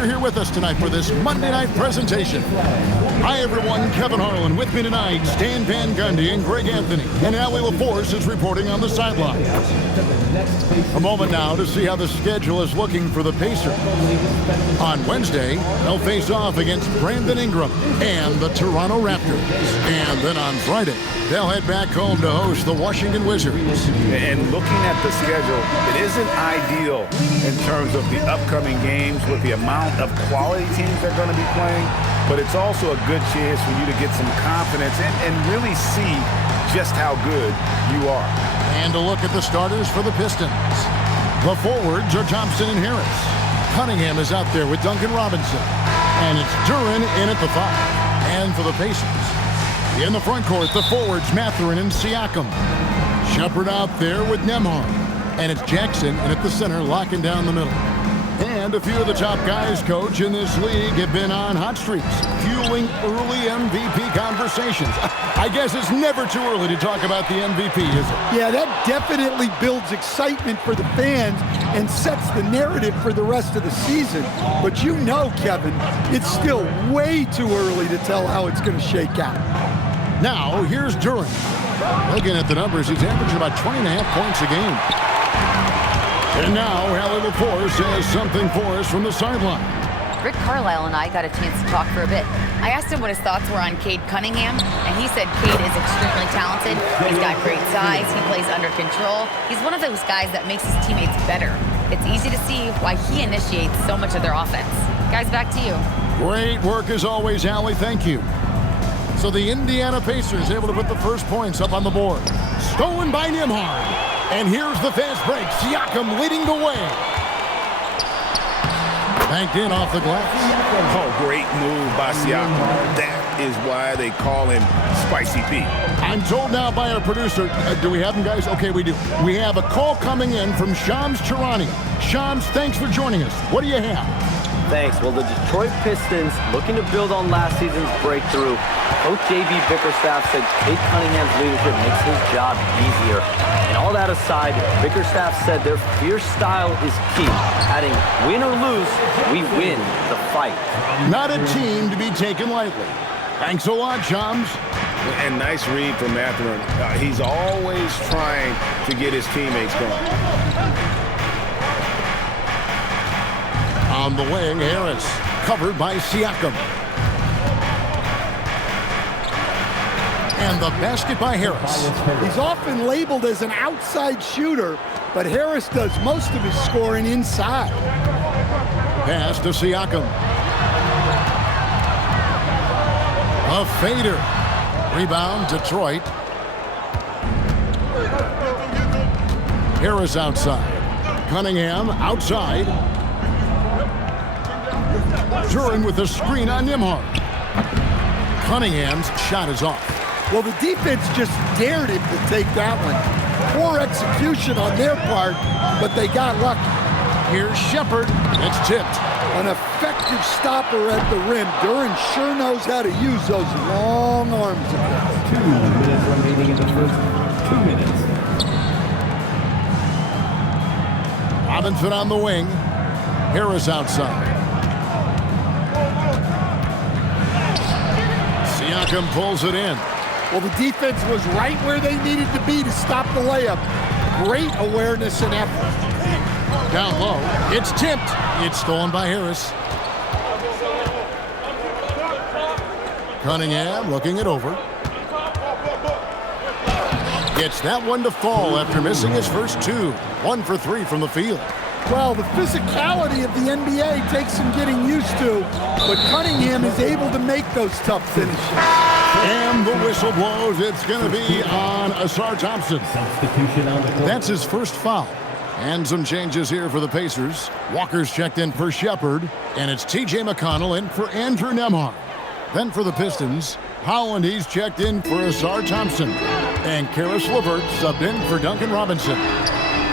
you're here with us tonight for this Monday night presentation. Hi, everyone. Kevin Harlan with me tonight. Stan Van Gundy and Greg Anthony. And Allie LaForce is reporting on the sideline. A moment now to see how the schedule is looking for the Pacers. On Wednesday, they'll face off against Brandon Ingram and the Toronto Raptors. And then on Friday, they'll head back home to host the Washington Wizards. And looking at the schedule, it isn't ideal in terms of the upcoming games with the amount of quality teams they're going to be playing, but it's also a good chance for you to get some confidence and really see just how good you are. And a look at the starters for the Pistons. The forwards are Thompson and Harris. Cunningham is out there with Duncan Robinson. And it's Duren in at the 5. And for the Pacers, in the front court, the forwards Mathurin and Siakam. Shepherd out there with Nembhard. And it's Jackson in at the center, locking down the middle. And a few of the top guys, Coach, in this league have been on hot streaks, fueling early MVP conversations. I guess it's never too early to talk about the MVP, is it? Yeah, that definitely builds excitement for the fans and sets the narrative for the rest of the season. But you know, Kevin, it's still way too early to tell how it's going to shake out. Now, here's Duren. Looking at the numbers, he's averaging about 20.5 points a game. And now, Allie LaForce has something for us from the sideline. Rick Carlisle and I got a chance to talk for a bit. I asked him what his thoughts were on Cade Cunningham, and he said Cade is extremely talented. He's got great size. He plays under control. He's one of those guys that makes his teammates better. It's easy to see why he initiates so much of their offense. Guys, back to you. Great work as always, Allie. Thank you. So the Indiana Pacers able to put the first points up on the board. Stolen by Nembhard. And here's the fast break. Siakam leading the way. Banked in off the glass. Oh, great move by Siakam. That is why they call him Spicy Pete. I'm told now by our producer, do we have him, guys? Okay, we do. We have a call coming in from Shams Charania. Shams, thanks for joining us. What do you have? Thanks. Well, the Detroit Pistons, looking to build on last season's breakthrough. Coach J.B. Bickerstaff said Cade Cunningham's leadership makes his job easier. And all that aside, Bickerstaff said their fierce style is key. Adding, win or lose, we win the fight. Not a team to be taken lightly. Thanks a lot, Shams. And nice read from Mathurin. He's always trying to get his teammates going. On the wing, Harris, covered by Siakam. And the basket by Harris. He's often labeled as an outside shooter, but Harris does most of his scoring inside. Pass to Siakam. A fader. Rebound, Detroit. Harris outside. Cunningham outside. Duren with a screen on Nembhard. Cunningham's shot is off. Well, the defense just dared him to take that one. Poor execution on their part, but they got lucky. Here's Shepherd. It's tipped. An effective stopper at the rim. Duren sure knows how to use those long arms. 2 minutes remaining in the first 2 minutes. Robinson on the wing. Harris outside. Siakam pulls it in. Well, the defense was right where they needed to be to stop the layup. Great awareness and effort. Down low. It's tipped. It's stolen by Harris. Cunningham looking it over. Gets that one to fall after missing his first 2. 1 for 3 from the field. Well, the physicality of the NBA takes some getting used to, but Cunningham is able to make those tough finishes. And the whistle blows. It's going to be on Asar Thompson. Substitution on the court. That's his first foul. And some changes here for the Pacers. Walker's checked in for Shepherd, and it's T.J. McConnell in for Andrew Nembhard. Then for the Pistons, Holland, he's checked in for Asar Thompson. And Caris LeVert subbed in for Duncan Robinson.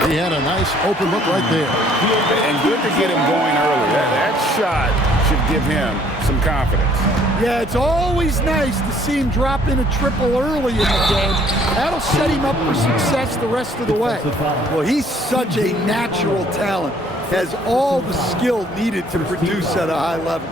He had a nice open look right there. And good to get him going early. That shot should give him some confidence. Yeah, it's always nice to see him drop in a triple early in the game. That'll set him up for success the rest of the way. Well, he's such a natural talent. has all the skill needed to produce at a high level.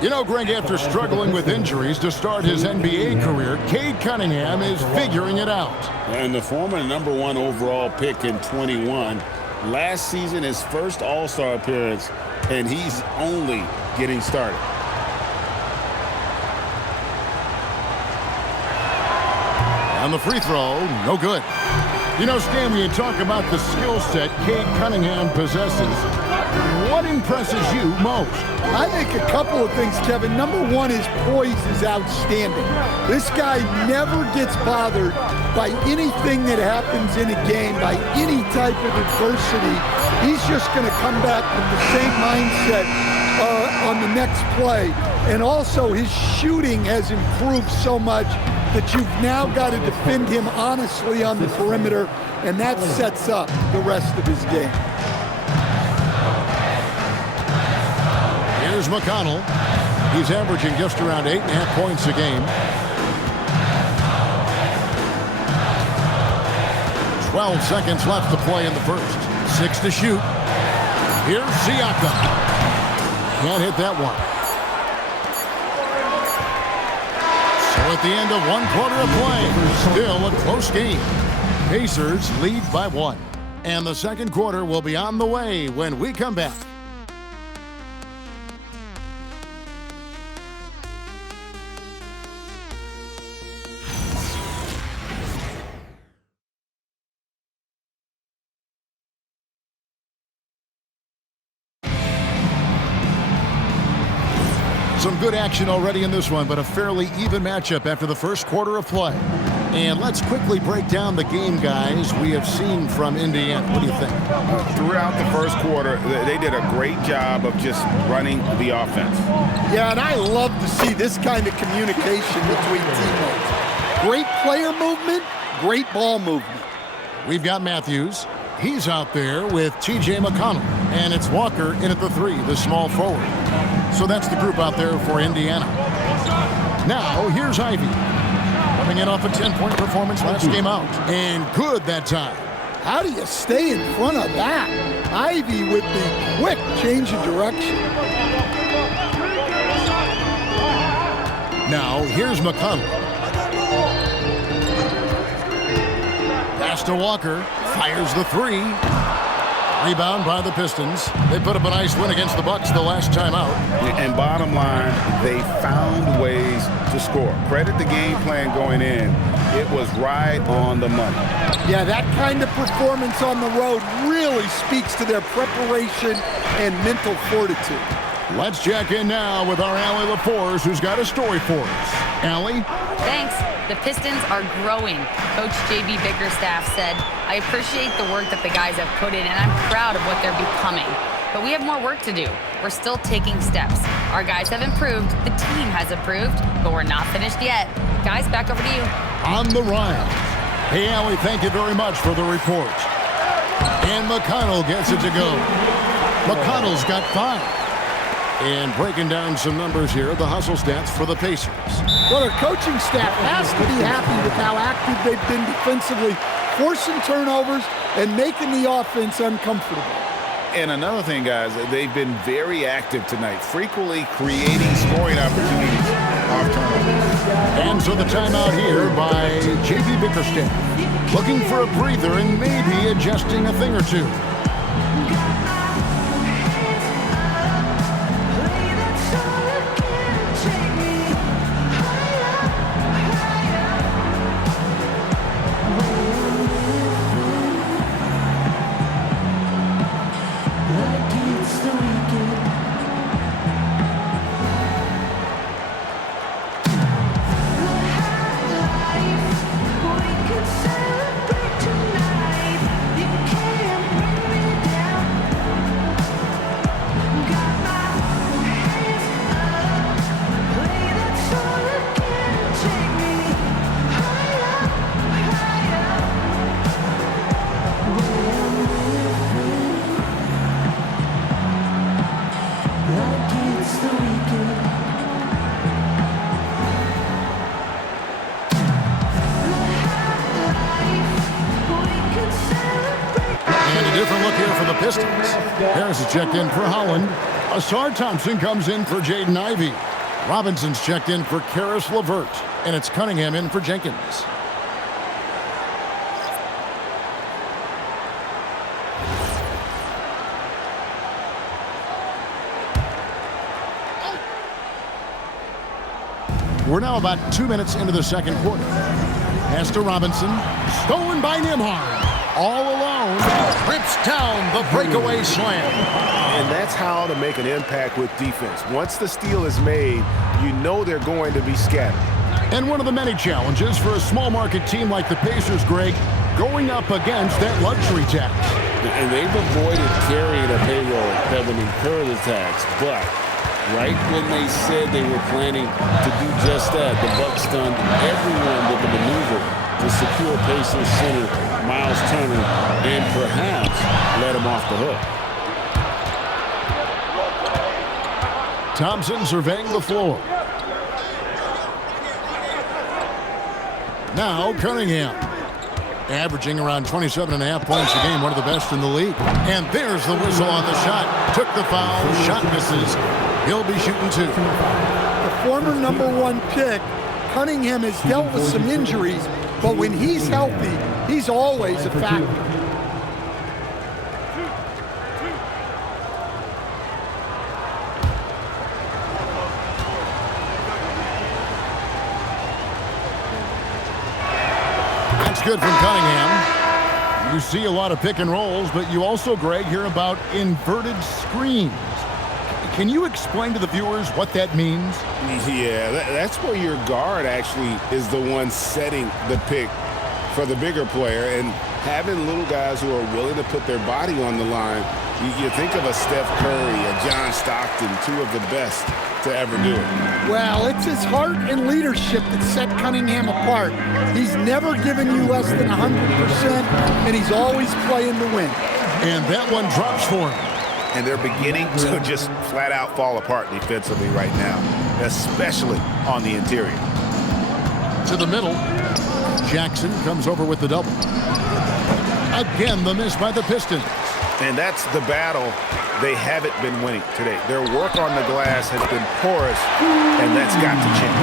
You know, Greg, after struggling with injuries to start his NBA career, Cade Cunningham is figuring it out. And the former #1 overall pick in 21, last season his first All-Star appearance, and he's only getting started. On the free throw, no good. You know, Stan, when you talk about the skill set Cade Cunningham possesses, what impresses you most? I think a couple of things, Kevin. Number one, his poise is outstanding. This guy never gets bothered by anything that happens in a game, by any type of adversity. He's just going to come back with the same mindset on the next play. And also, his shooting has improved so much that you've now got to defend him honestly on the perimeter, and that sets up the rest of his game. Here's McConnell. He's averaging just around 8.5 points a game. 12 seconds left to play in the first. 6 to shoot. Here's Siakam. Can't hit that one. So at the end of 1 quarter of play, still a close game. Pacers lead by 1. And the second quarter will be on the way when we come back. Some good action already in this one, but a fairly even matchup after the first quarter of play. And let's quickly break down the game, guys, we have seen from Indiana. What do you think? Throughout the first quarter, they did a great job of just running the offense. Yeah, and I love to see this kind of communication between teammates. Great player movement, great ball movement. We've got Matthews. He's out there with T.J. McConnell. And it's Walker in at the 3, the small forward. So that's the group out there for Indiana. Now, here's Ivy. Coming in off a 10-point performance last game out. And good that time. How do you stay in front of that? Ivy with the quick change of direction. Now, here's McConnell. Pass to Walker. Fires the 3. Rebound by the Pistons. They put up a nice win against the Bucks the last time out. And bottom line, they found ways to score. Credit the game plan going in. It was right on the money. Yeah, that kind of performance on the road really speaks to their preparation and mental fortitude. Let's check in now with our Allie LaForce, who's got a story for us. Allie? Thanks. The Pistons are growing. Coach J.B. Bickerstaff said, I appreciate the work that the guys have put in, and I'm proud of what they're becoming. But we have more work to do. We're still taking steps. Our guys have improved. The team has improved, but we're not finished yet. Guys, back over to you. On the rise. Hey, Allie, thank you very much for the report. And McConnell gets it to go. McConnell's got 5. And breaking down some numbers here, the hustle stats for the Pacers. Well, their coaching staff has to be happy with how active they've been defensively, forcing turnovers and making the offense uncomfortable. And another thing, guys, they've been very active tonight, frequently creating scoring opportunities off turnovers. And so the timeout here by J.B. Bickerstaff. Looking for a breather and maybe adjusting a thing or two. Pistons. Harris is checked in for Holland. Asar Thompson comes in for Jaden Ivey. Robinson's checked in for Karis LeVert. And it's Cunningham in for Jenkins. We're now about 2 minutes into the second quarter. Pass to Robinson. Stolen by Nembhard. All alone. Rips down the breakaway slam. And that's how to make an impact with defense. Once the steal is made, you know they're going to be scattered. And one of the many challenges for a small market team like the Pacers, Greg, going up against that luxury tax. And they've avoided carrying a payroll that would incur the tax, but right when they said they were planning to do just that, the Bucks stunned everyone with the maneuver to secure Pacers center Miles Turner and perhaps let him off the hook. Thompson surveying the floor. Now Cunningham, averaging around 27.5 points a game, one of the best in the league. And there's the whistle on the shot. Took the foul, shot misses. He'll be shooting two. The former #1 pick, Cunningham has dealt with some injuries, but when he's healthy, he's always a factor. That's good from Cunningham. You see a lot of pick and rolls, but you also, Greg, hear about inverted screens. Can you explain to the viewers what that means? Yeah, that's where your guard actually is the one setting the pick for the bigger player, and having little guys who are willing to put their body on the line. You think of a Steph Curry, a John Stockton, two of the best to ever do it. Well, it's his heart and leadership that set Cunningham apart. He's never given you less than 100%, and he's always playing to win. And that one drops for him. And they're beginning to just flat out fall apart defensively right now, especially on the interior. To the middle. Jackson comes over with the double. Again, the miss by the Pistons. And that's the battle they haven't been winning today. Their work on the glass has been porous, and that's got to change.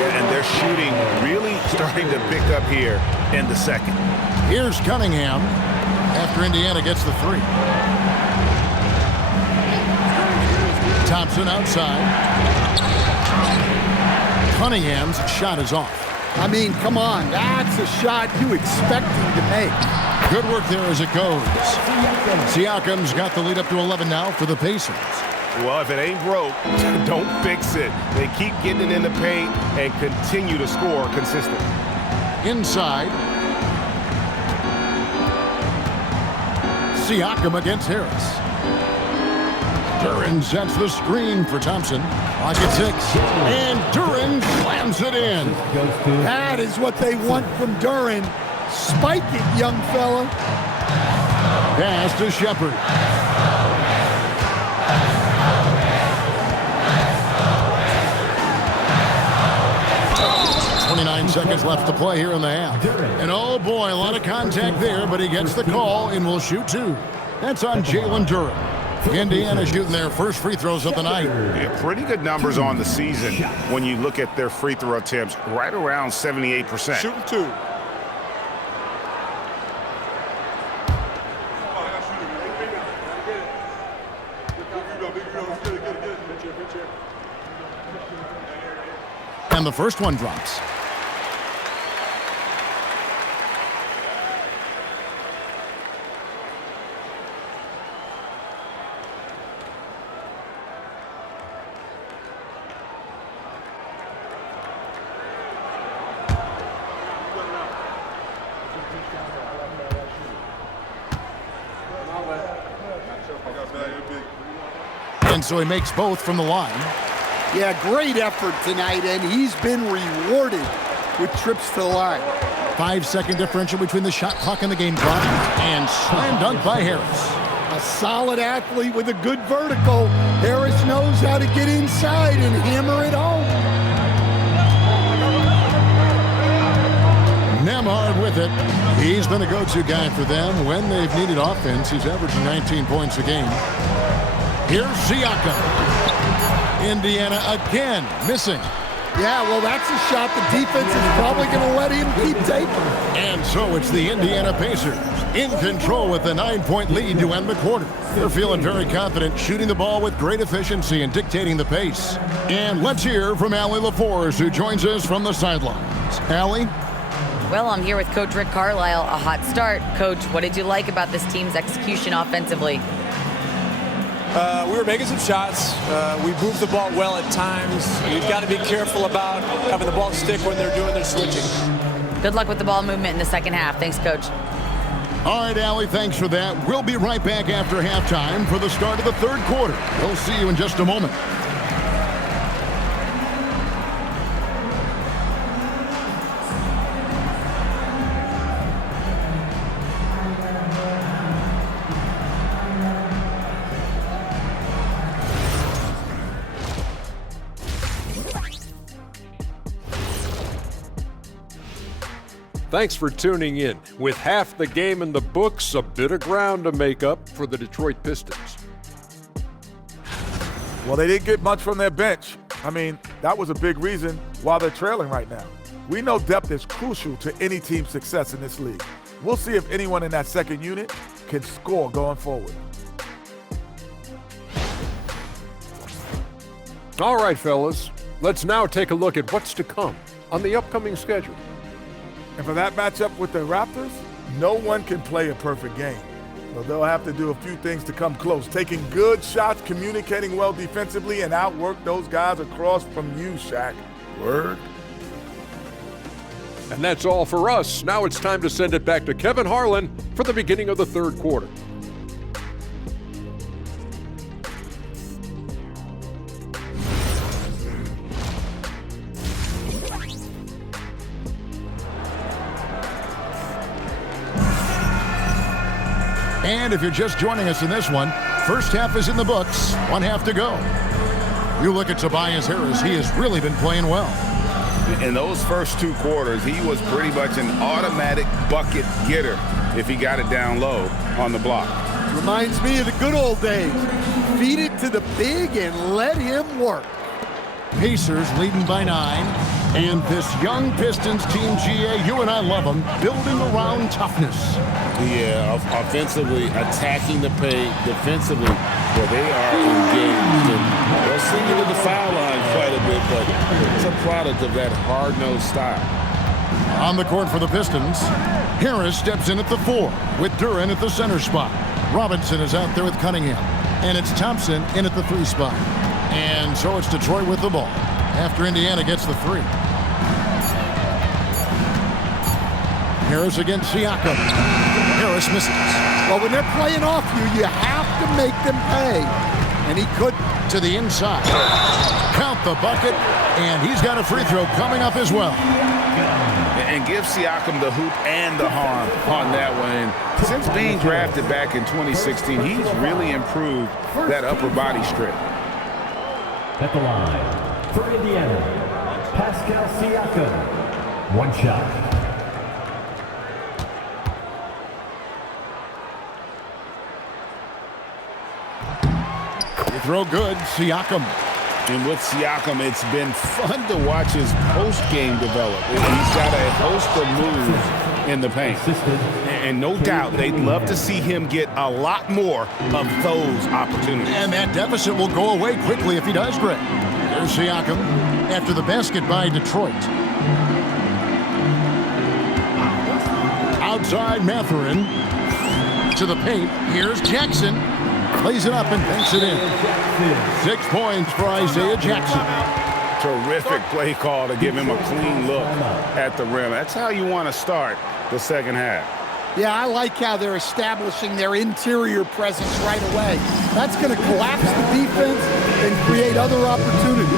Yeah, and their shooting really starting to pick up here in the second. Here's Cunningham after Indiana gets the three. Thompson outside. Cunningham's shot is off. I mean, come on, that's a shot you expect him to make. Good work there as it goes. Siakam's got the lead up to 11 now for the Pacers. Well, if it ain't broke, don't fix it. They keep getting it in the paint and continue to score consistently. Inside. Siakam against Harris. Duran sets the screen for Thompson. Clock at 6. And Duran slams it in. That is what they want from Duran. Spike it, young fella. Pass to Shepard. Seconds left to play here in the half. And oh boy, a lot of contact there, but he gets the call and will shoot two. That's on Jalen Duran. Indiana shooting their first free throws of the night. Yeah, pretty good numbers on the season when you look at their free throw attempts, right around 78%. Shooting two. And the first one drops. And so he makes both from the line. Yeah, great effort tonight, and he's been rewarded with trips to the line. 5-second differential between the shot clock and the game clock. And slam dunk by Harris. A solid athlete with a good vertical. Harris knows how to get inside and hammer it home. Nembhard with it. He's been a go-to guy for them when they've needed offense. He's averaging 19 points a game. Here's Siakam. Indiana again missing. Yeah, well, that's a shot the defense is probably going to let him keep taking. And so it's the Indiana Pacers in control with a 9-point lead to end the quarter. They're feeling very confident, shooting the ball with great efficiency and dictating the pace. And let's hear from Allie LaForce, who joins us from the sidelines. Allie? Well, I'm here with Coach Rick Carlisle. A hot start. Coach, what did you like about this team's execution offensively? We were making some shots. We moved the ball well at times. You've got to be careful about having the ball stick when they're doing their switching. Good luck with the ball movement in the second half. Thanks, Coach. All right, Allie, thanks for that. We'll be right back after halftime for the start of the third quarter. We'll see you in just a moment. Thanks for tuning in. With half the game in the books, a bit of ground to make up for the Detroit Pistons. Well, they didn't get much from their bench. I mean, that was a big reason why they're trailing right now. We know depth is crucial to any team's success in this league. We'll see if anyone in that second unit can score going forward. All right, fellas, let's now take a look at what's to come on the upcoming schedule. And for that matchup with the Raptors, no one can play a perfect game. So they'll have to do a few things to come close. Taking good shots, communicating well defensively, and outwork those guys across from you, Shaq. Word. And that's all for us. Now it's time to send it back to Kevin Harlan for the beginning of the third quarter. And if you're just joining us in this one, first half is in the books, 1 half to go. You look at Tobias Harris, he has really been playing well. In those first two quarters, he was pretty much an automatic bucket getter if he got it down low on the block. Reminds me of the good old days. Feed it to the big and let him work. Pacers leading by 9. And this young Pistons team, GA, you and I love them, building around toughness. Yeah, offensively, attacking the paint, defensively, well, they are engaged. And they'll sing into the foul line quite a bit, but it's a product of that hard-nosed style. On the court for the Pistons, Harris steps in at the 4 with Duren at the center spot. Robinson is out there with Cunningham. And it's Thompson in at the 3 spot. And so it's Detroit with the ball after Indiana gets the 3. Harris against Siakam. Harris misses. Well, when they're playing off you, you have to make them pay. And he could. To the inside. Count the bucket, and he's got a free throw coming up as well. And give Siakam the hoop and the harm on that one. Since being drafted back in 2016, he's really improved that upper body strip. At the line, for Indiana, Pascal Siakam. 1 shot. Throw good, Siakam. And with Siakam, it's been fun to watch his post-game develop. He's got a host of moves in the paint. And no doubt, they'd love to see him get a lot more of those opportunities. And that deficit will go away quickly if he does, Greg. There's Siakam after the basket by Detroit. Outside Mathurin to the paint. Here's Jackson. Plays it up and banks it in. 6 points for Isaiah Jackson. Terrific play call to give him a clean look at the rim. That's how you want to start the second half. Yeah, I like how they're establishing their interior presence right away. That's going to collapse the defense and create other opportunities.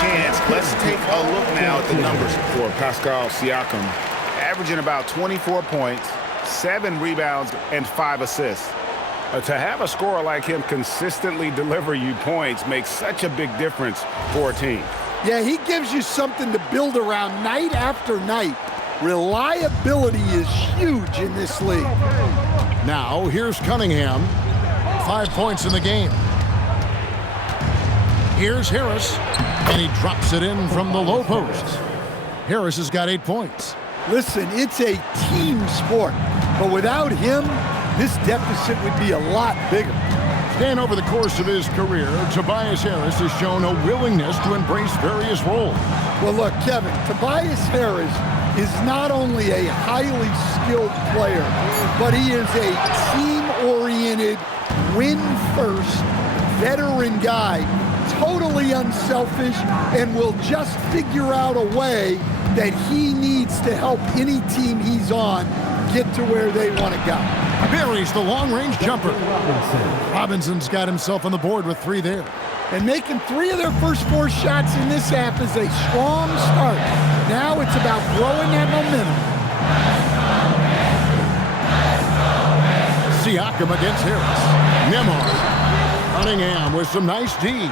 chance, let's take a look now at the numbers for Pascal Siakam. Averaging about 24 points, 7 rebounds, and 5 assists. To have a scorer like him consistently deliver you points makes such a big difference for a team. Yeah, he gives you something to build around night after night. Reliability is huge in this league. Now, here's Cunningham. 5 points in the game. Here's Harris, and he drops it in from the low post. Harris has got 8 points. Listen, it's a team sport, but without him, this deficit would be a lot bigger. And over the course of his career, Tobias Harris has shown a willingness to embrace various roles. Well, look, Kevin, Tobias Harris is not only a highly skilled player, but he is a team-oriented, win-first, veteran guy, totally unselfish, and will just figure out a way that he needs to help any team he's on get to where they want to go. Buries the long-range jumper. Robinson's got himself on the board with 3 there. And making 3 of their first 4 shots in this half is a strong start. Now it's about growing that momentum. Siakam against Harris. Nembhard. Cunningham with some nice D.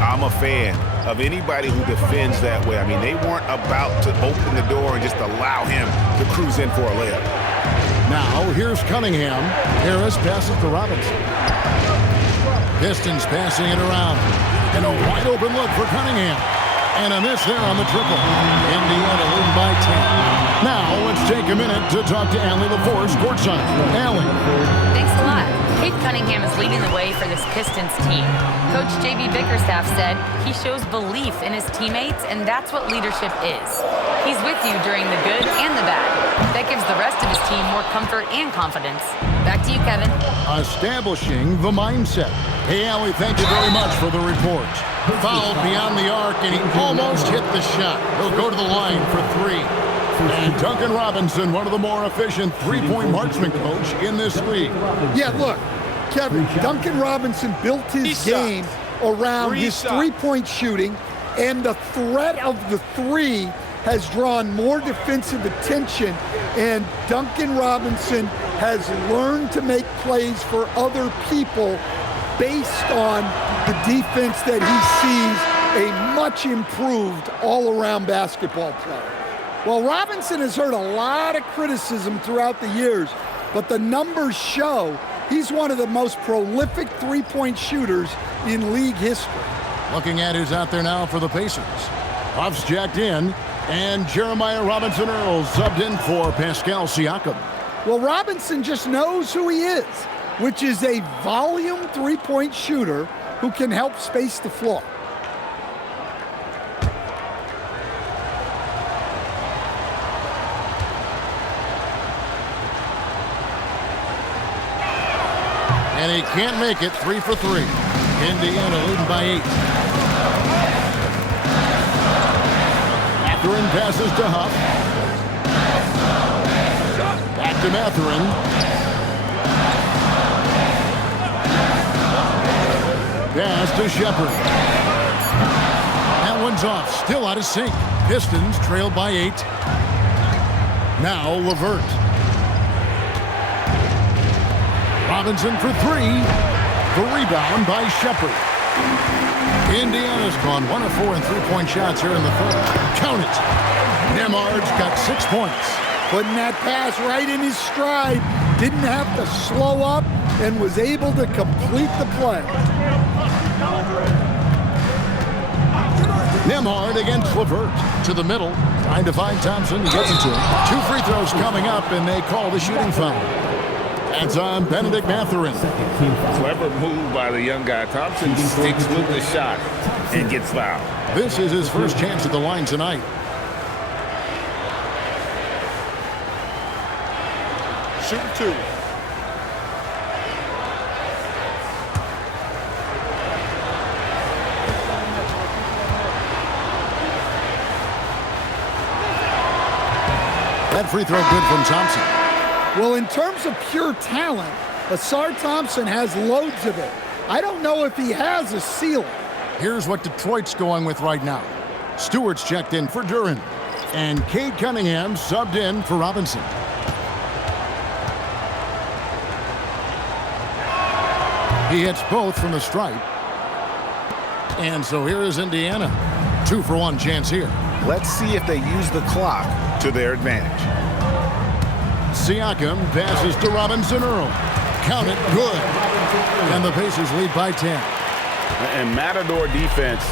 I'm a fan of anybody who defends that way. I mean, they weren't about to open the door and just allow him to cruise in for a layup. Now, here's Cunningham. Harris passes to Robinson. Pistons passing it around. And a wide open look for Cunningham. And a miss there on the triple. Indiana leading by 10. Now, let's take a minute to talk to Allie LaForce courtside. Allie. Thanks a lot. Cade Cunningham is leading the way for this Pistons team. Coach J.B. Bickerstaff said he shows belief in his teammates, and that's what leadership is. He's with you during the good and the bad. That gives the rest of his team more comfort and confidence. Back to you, Kevin. Establishing the mindset. Hey, Allie, thank you very much for the report. Fouled beyond the arc, and he almost hit the shot. He'll go to the line for 3. And Duncan Robinson, one of the more efficient three-point marksman coach in this league. Yeah, look, Kevin, Duncan Robinson built his game around his three-point shooting, and the threat of the 3 has drawn more defensive attention, and Duncan Robinson has learned to make plays for other people based on the defense that he sees a much improved all-around basketball player. Well, Robinson has heard a lot of criticism throughout the years, but the numbers show he's one of the most prolific three-point shooters in league history. Looking at who's out there now for the Pacers. Puff's jacked in, and Jeremiah Robinson-Earl subbed in for Pascal Siakam. Well, Robinson just knows who he is, which is a volume three-point shooter who can help space the floor. And he can't make it. 3 for 3. Indiana leading by 8. Mathurin passes to Huff. Back to Mathurin. Pass to Shepard. That one's off. Still out of sync. Pistons trailed by 8. Now LeVert. Robinson for 3. The rebound by Shepard. Indiana's gone 1 of 4 in three-point shots here in the third. Count it. Nembhard's got 6 points. Putting that pass right in his stride. Didn't have to slow up and was able to complete the play. Nembhard against LeVert. To the middle. Trying to find Thompson. He gets it to him. 2 free throws coming up, and they call the shooting foul. That's on Benedict Mathurin. Clever move by the young guy. Thompson sticks with the shot and gets fouled. This is his first chance at the line tonight. Shooting 2. That free throw good from Thompson. Well, in terms of pure talent, Asar Thompson has loads of it. I don't know if he has a ceiling. Here's what Detroit's going with right now. Stewart's checked in for Duren. And Cade Cunningham subbed in for Robinson. He hits both from the stripe. And so here is Indiana. 2-for-1 chance here. Let's see if they use the clock to their advantage. Siakam passes to Robinson Earl. Count it, good. And the Pacers lead by 10. And Matador defense,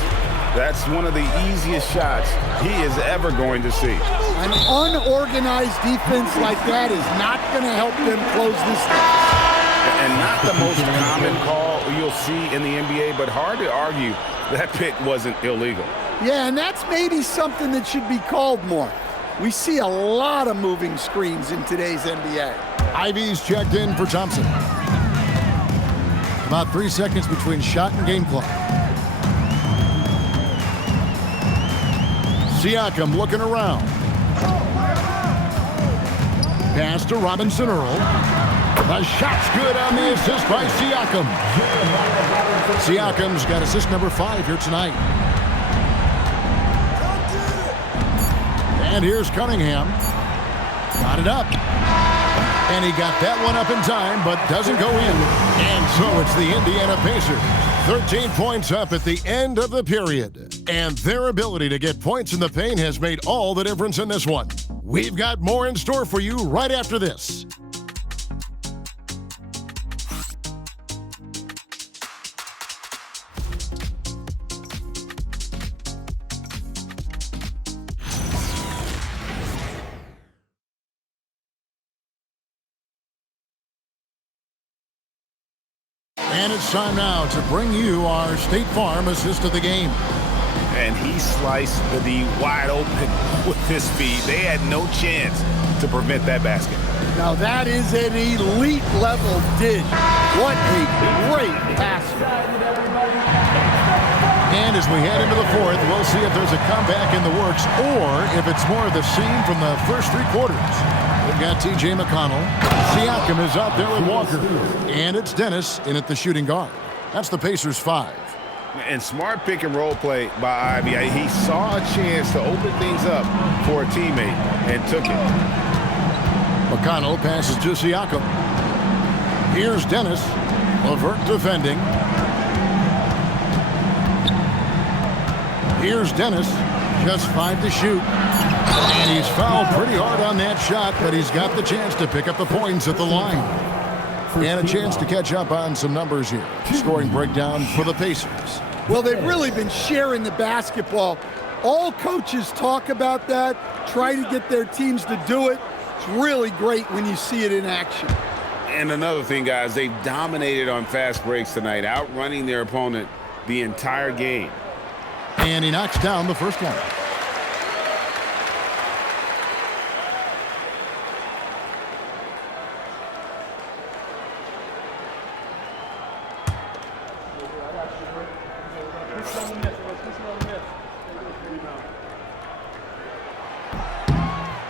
that's one of the easiest shots he is ever going to see. An unorganized defense like that is not going to help them close this game. And not the most common call you'll see in the NBA, but hard to argue that pick wasn't illegal. Yeah, and that's maybe something that should be called more. We see a lot of moving screens in today's NBA. Ivy's checked in for Thompson. About 3 seconds between shot and game clock. Siakam looking around. Pass to Robinson Earl. The shot's good on the assist by Siakam. Siakam's got assist number 5 here tonight. And here's Cunningham. Got it up. And he got that one up in time, but doesn't go in. And so it's the Indiana Pacers. 13 points up at the end of the period. And their ability to get points in the paint has made all the difference in this one. We've got more in store for you right after this. And it's time now to bring you our State Farm assist of the game. And he sliced the D wide open with his speed. They had no chance to prevent that basket. Now that is an elite level dish. What a great basket. And as we head into the fourth, we'll see if there's a comeback in the works or if it's more of the same from the first 3 quarters. We've got T.J. McConnell. Siakam is out there with Walker. And it's Dennis in at the shooting guard. That's the Pacers 5. And smart pick and roll play by Ivy. He saw a chance to open things up for a teammate and took it. McConnell passes to Siakam. Here's Dennis. Levert defending. Here's Dennis. Just 5 to shoot. And he's fouled pretty hard on that shot, but he's got the chance to pick up the points at the line. And a chance to catch up on some numbers here. Scoring breakdown for the Pacers. Well, they've really been sharing the basketball. All coaches talk about that, try to get their teams to do it. It's really great when you see it in action. And another thing, guys, they've dominated on fast breaks tonight, outrunning their opponent the entire game. And he knocks down the first one.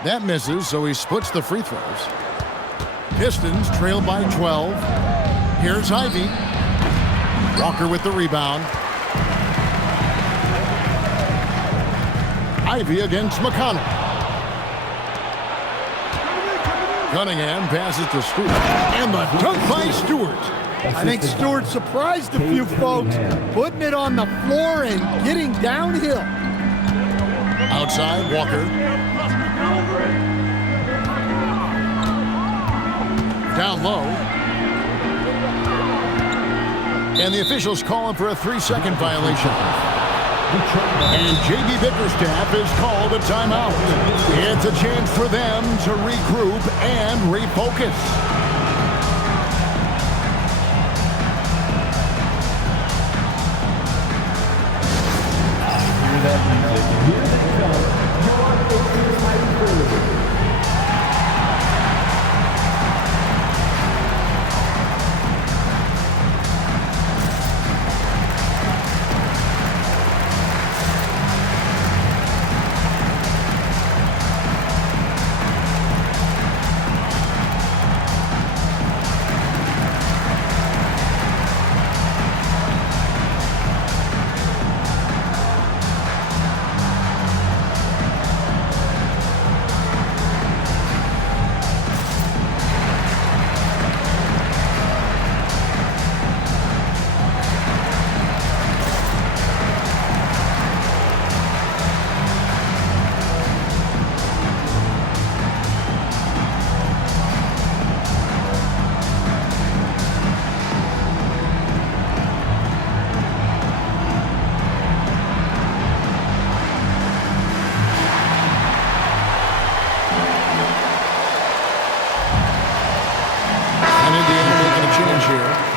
That misses, so he splits the free throws. Pistons trail by 12. Here's Ivy. Walker with the rebound. Ivy against McConnell. Cunningham passes to Stewart. And the dunk by Stewart. I think Stewart surprised a few folks, putting it on the floor and getting downhill. Outside, Walker. Down low. And the officials calling for a 3-second violation. And J.B. Bickerstaff has called a timeout. It's a chance for them to regroup and refocus.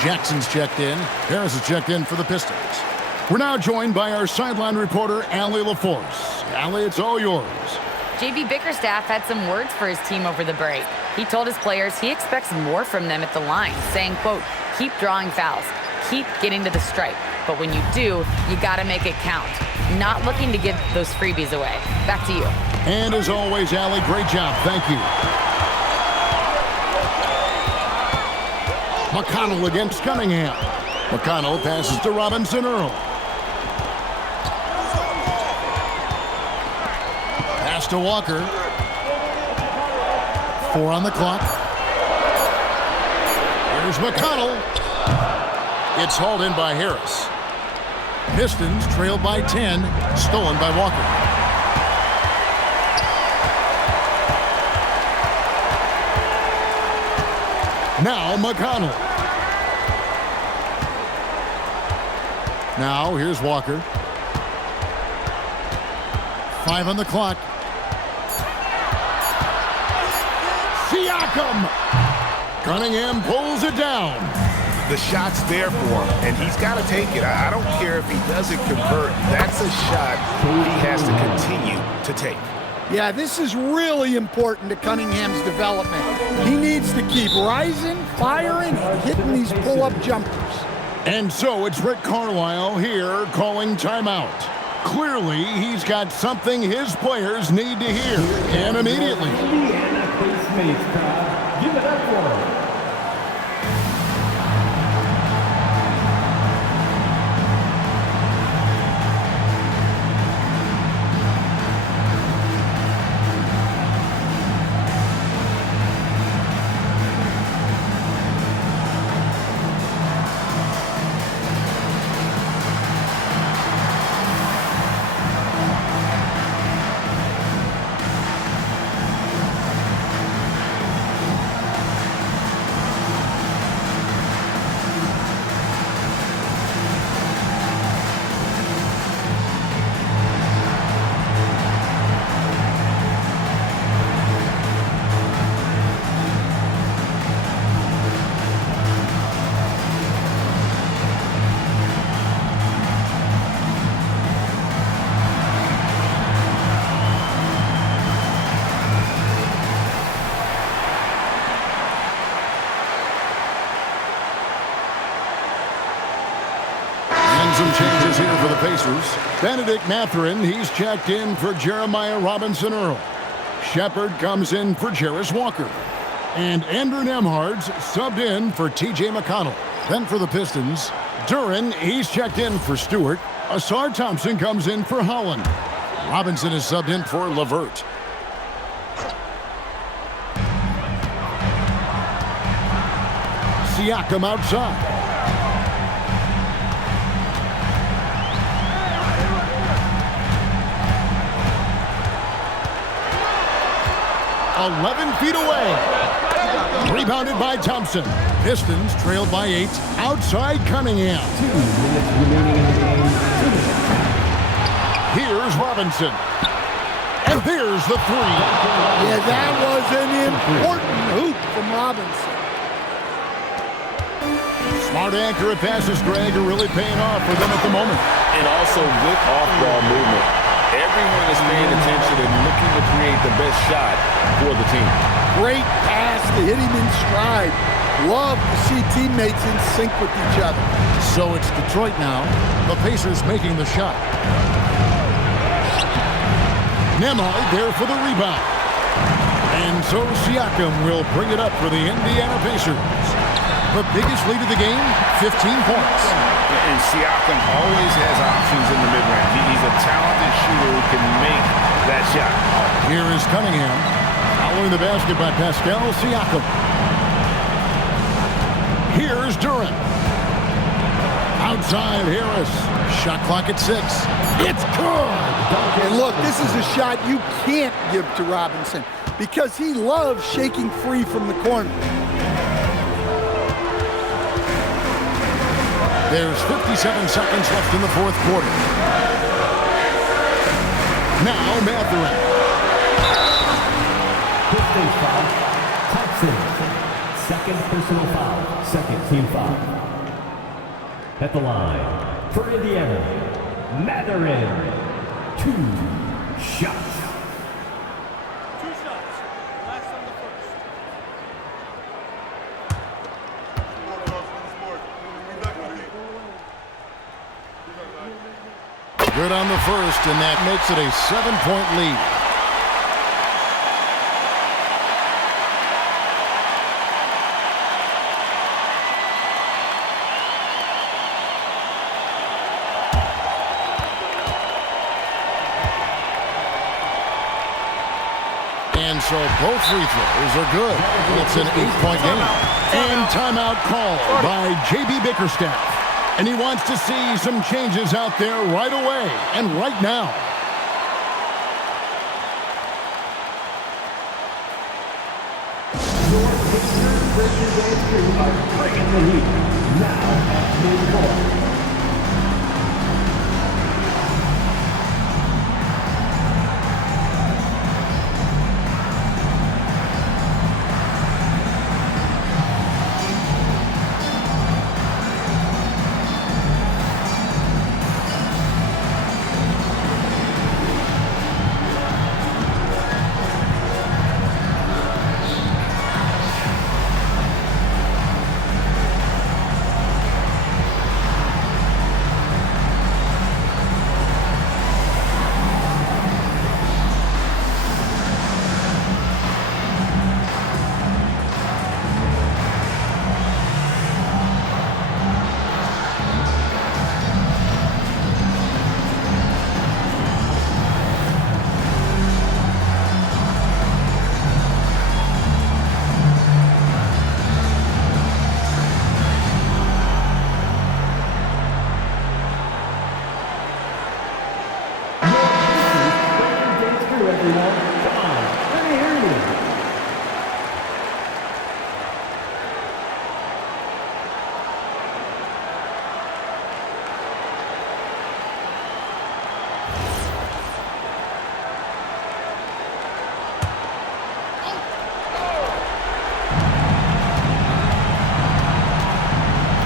Jackson's checked in. Harris is checked in for the Pistons. We're now joined by our sideline reporter, Allie LaForce. Allie, it's all yours. JB Bickerstaff had some words for his team over the break. He told his players he expects more from them at the line, saying, quote, keep drawing fouls, keep getting to the stripe. But when you do, you got to make it count. Not looking to give those freebies away. Back to you. And as always, Allie, great job. Thank you. McConnell against Cunningham. McConnell passes to Robinson Earl. Pass to Walker. 4 on the clock. Here's McConnell. It's hauled in by Harris. Pistons trailed by 10. Stolen by Walker. Now McConnell. Now here's Walker. 5 on the clock. Siakam. Cunningham pulls it down. The shot's there for him, and he's got to take it. I don't care if he doesn't convert. That's a shot he has to continue to take. Yeah, this is really important to Cunningham's development. He needs to keep rising, firing, and hitting these pull-up jumpers. And so it's Rick Carlisle here calling timeout. Clearly, he's got something his players need to hear, and immediately. Indiana Pacemates crowd, give it up for him. Some changes here for the Pacers. Benedict Mathurin, he's checked in for Jeremiah Robinson Earl. Shepard comes in for Jarris Walker. And Andrew Nembhard's subbed in for T.J. McConnell. Then for the Pistons, Duren, he's checked in for Stewart. Asar Thompson comes in for Holland. Robinson is subbed in for LeVert. Siakam outside. Feet away. Rebounded by Thompson. Pistons trailed by 8. Outside Cunningham. 2 minutes remaining in the game. Here's Robinson. And there's the 3. Yeah, that was an important hoop from Robinson. Smart accurate passes, Greg, are really paying off for them at the moment. And also good off-ball movement. Everyone is paying attention and looking to create the best shot for the team. Great pass to hit him in stride. Love to see teammates in sync with each other. So it's Detroit now. The Pacers making the shot. Nembhard there for the rebound. And so Siakam will bring it up for the Indiana Pacers. The biggest lead of the game, 15 points. And Siakam always has options in the mid-range. He's a talented shooter who can make that shot. Here is Cunningham. Following the basket by Pascal Siakam. Here's Duren. Outside Harris. Shot clock at 6. It's good. And look, this is a shot you can't give to Robinson because he loves shaking free from the corner. There's 57 seconds left in the fourth quarter. Now Mathurin. Pistons foul. Thompson. Second personal foul. Second team foul. At the line for Indiana, Mathurin. 2 shots. 2 shots. Last on the first. Good on the first, and that makes it a 7-point lead. And so both free throws are good. It's an 8-point game. And timeout called by J.B. Bickerstaff. And he wants to see some changes out there right away and right now. Your Pacers versus Andrew are bringing the heat. Now at midcourt.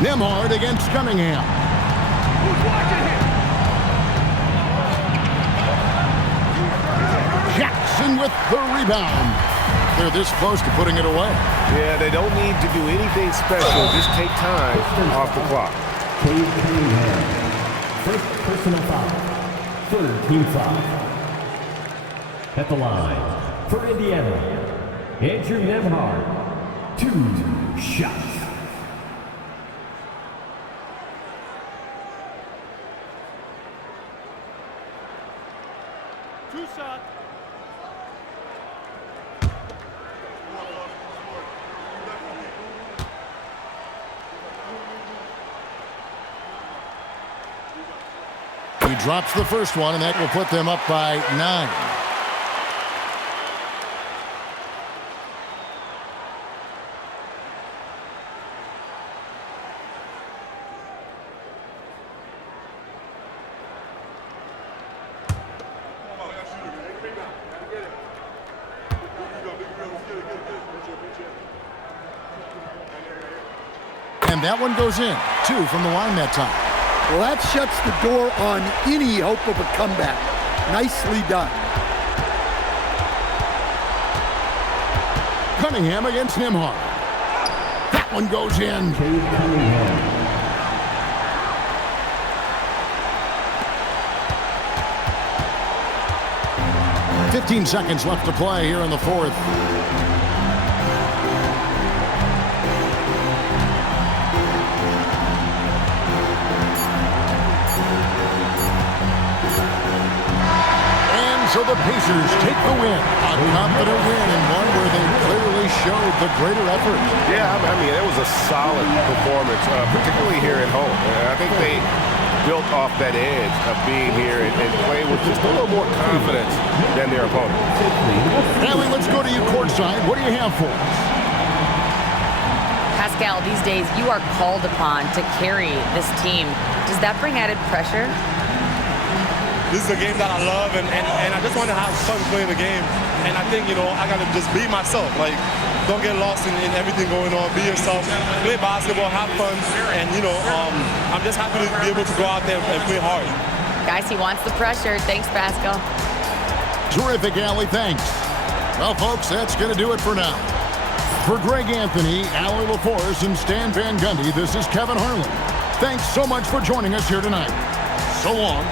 Nembhard against Cunningham. Who's watching him? Jackson with the rebound. They're this close to putting it away. Yeah, they don't need to do anything special. Just take time off the clock. Cade Cunningham. First personal foul. Third team foul. At the line for Indiana, Andrew Nembhard. 2 shots. He drops the first one, and that will put them up by 9. And that one goes in. 2 from the line that time. Well, that shuts the door on any hope of a comeback. Nicely done. Cunningham against Nembhard. That one goes in. Cade Cunningham. .15 seconds left to play here in the fourth. So the Pacers take the win. A confident win and one where they clearly showed the greater effort. Yeah, I mean, it was a solid performance, particularly here at home. I think they built off that edge of being here and playing with just a little more confidence than their opponent. Allie, let's go to you courtside. What do you have for us? Pascal, these days you are called upon to carry this team. Does that bring added pressure? This is a game that I love, and I just want to have fun playing the game. And I think, I got to just be myself. Like, don't get lost in everything going on. Be yourself, play basketball, have fun, and, you know, I'm just happy to be able to go out there and play hard. Guys, he wants the pressure. Thanks, Pascal. Terrific, Allie. Thanks. Well, folks, that's going to do it for now. For Greg Anthony, Allie LaForce, and Stan Van Gundy, this is Kevin Harlan. Thanks so much for joining us here tonight. So long.